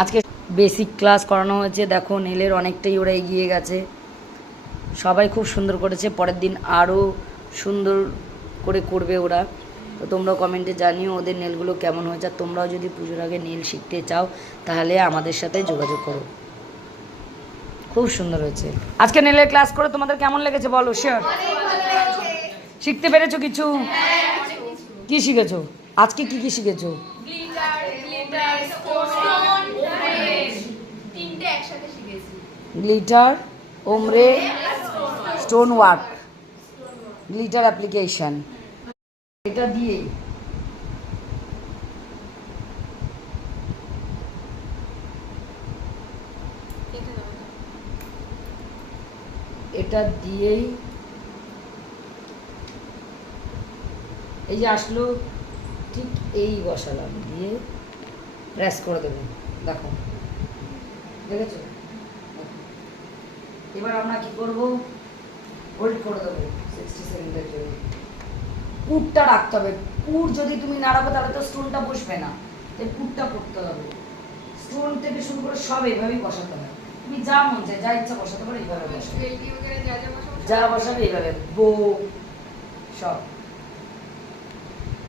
আজকে basic class করানো হয়েছে। দেখো নেলের অনেকটাই ওরা এগিয়ে গেছে, সবাই খুব সুন্দর করেছে। পরের দিন আরও সুন্দর করে করবে ওরা। তো তোমরাও কমেন্টে জানিও ওদের নেলগুলো কেমন হয়েছে। আর তোমরাও যদি পুজোর আগে নেল শিখতে চাও তাহলে আমাদের সাথে যোগাযোগ করো। খুব সুন্দর হয়েছে। আজকে নেলের ক্লাস করে তোমাদের কেমন লেগেছে বলো, শেয়ার। শিখতে পেরেছো কিছু? কি শিখেছো আজকে? কি কি শিখেছো? গ্লিটার, ওমরে, স্টোন ওয়ার্ক, গ্লিটার অ্যাপ্লিকেশন। এটা দিয়ে এটা দিয়েই এই যে আসলো, ঠিক এই বসালাম, দিয়ে প্রেস করে দেবো। দেখো দেখেছো? এবার আমরা কি করবো, হোল্ড করে দেবো 60 সেকেন্ডের জন্য। পুরটা রাখতে হবে। পুর যদি তুমি না রাখো তাহলে তো স্টোনটা বসবে না, তাই পুরটা করতে হবে। স্টোন থেকে শুরু করে সব এইভাবেই বসাতে হবে। তুমি যা মন চায় যা ইচ্ছা বসাতে পারো, এইভাবে বসাবে, যা বসাবে এইভাবে বো সব।